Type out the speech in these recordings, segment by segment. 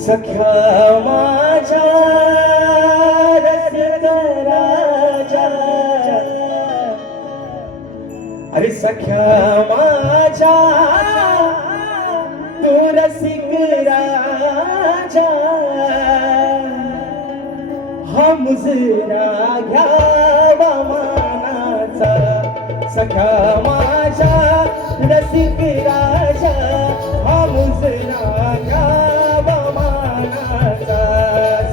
सख्या माझ्या रसिकराजा, अरे सख्या माझ्या तू रसिक राजा, हा मुजरा घ्यावा मानाचा. सख्या माझ्या रसिक राजा, हा मुजरा घ्यावा मानाचा.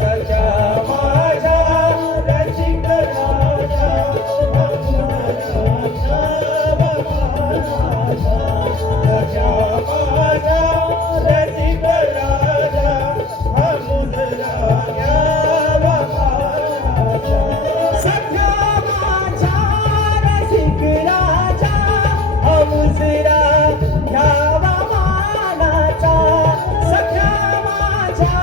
सख्या माझ्या रसिक राजा, हा मुजरा घ्यावा मानाचा. सख्या माझ्या रसिक राजा, हा मुजरा घ्यावा मानाचा. सख्या माझ्या रसिक राजा, हा मुजरा घ्यावा मानाचा. सख्या माझ्या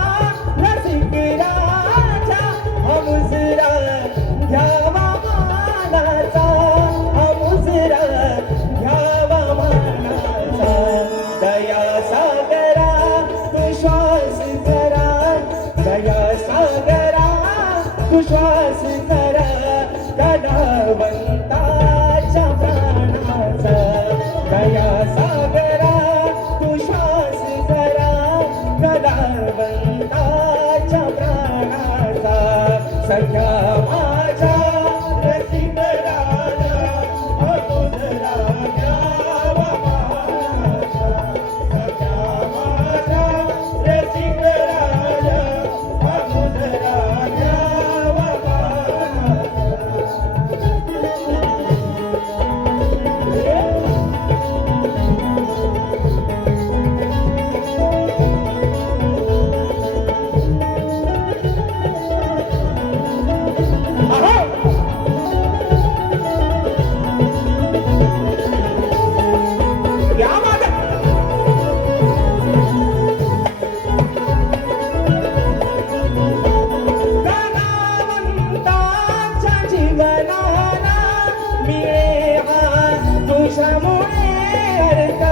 रसिक राजा, हा मुजरा घ्यावा मानाचा. हा मुजरा घ्यावा मानाचा. दया सागरा तू श्वास करा, दया सागरा तू श्वास करा, कलावंताच्या प्राणाचा. दया सागरा तू श्वास करा, कलावंताच्या प्राणाचा. सख्या माझ्या रसिक राजा, हा मुजरा घ्यावा मानाचा. सख्या माझ्या रसिक राजा, हा मुजरा घ्यावा कलावंताच्या जीवनाला मिळेवा तुझ्यामुळे अर्थ.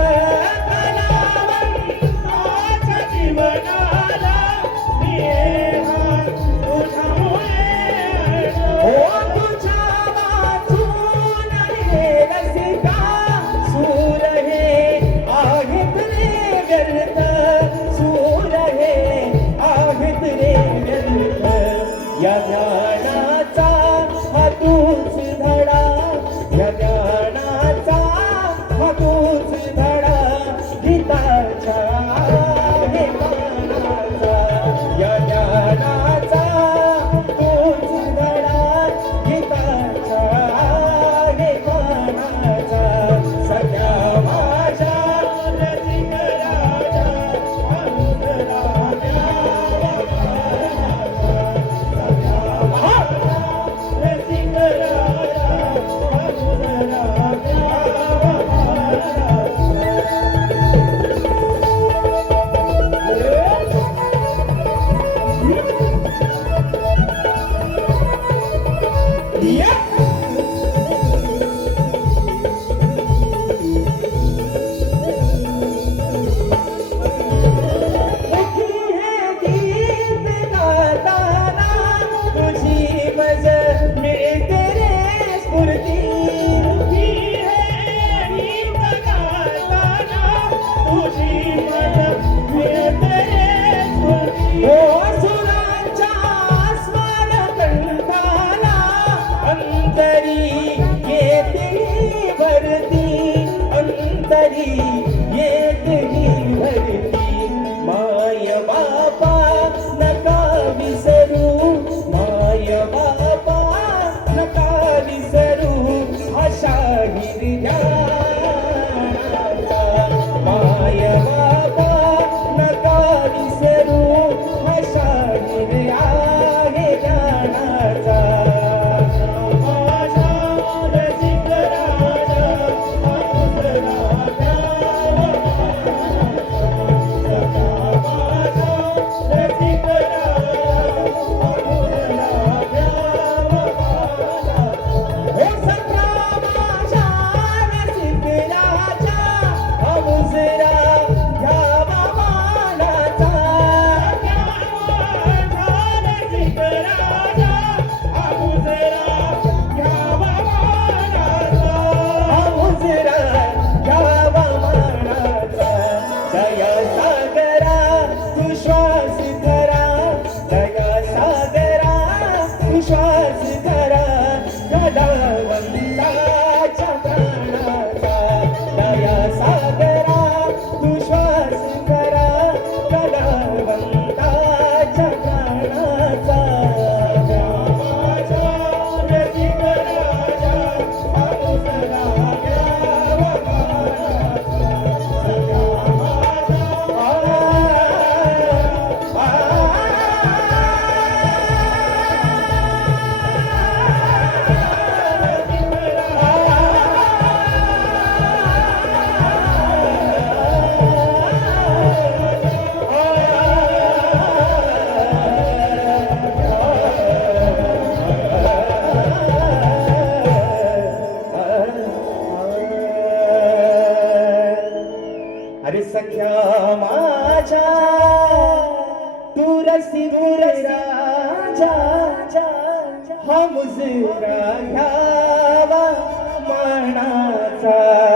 कलावंताच्या जीवनाला मिळेवा तुझ्यामुळे अर्थ. हो तुझ्या वाचून रे रसिका, सूर हे आहेत रे व्यर्थ. सूर हे आहेत रे व्यर्थ. या ज्ञानाचा हा तूच धडा, या ज्ञानाचा हा तूच धडा, गीताच्या आहे मानाचा. या ज्ञानाचा तूच धडा, गीताच्या आहे मानाचा. सख्या माझ्या रसिक राजा, हा मुजरा घ्यावा मानाचा. सख्या माझ्या रसिक राजा, हा मुजरा घ्यावा मानाचा. Yeah. मुखी है गीत गाताना, तुझी मज मिळते रे स्फूर्ती. मुखी है गीत गाताना, तुझी मज मिळते रे स्फूर्ती. हो सुरांच्या स्वर कंठाला, अंतरी येते भरती, अंतरी येते भरती. माय बापा नका विसरू, माय बापा नका विसरू, हा शाहीर ज्ञानाचा. माय बापा नका विसरू, हा शाहीर आहे ज्ञानाचा. माझ्या रसिक राजा, हा मुजरा घ्यावा मानाचा. सख्या माझ्या रसिक राजा, हा मुजरा घ्यावा मानाचा. हो सख्या माझ्या रसिक राजा, हा मुजरा घ्यावा मानाचा. नामवंताच्या प्राणाचा माझा रसिक राजा हा दुसरा द्यावा मानाचा सख्या माझा अरे सख्या माझ्या तू रसी राजा हा मुजरा घ्यावा मनाचा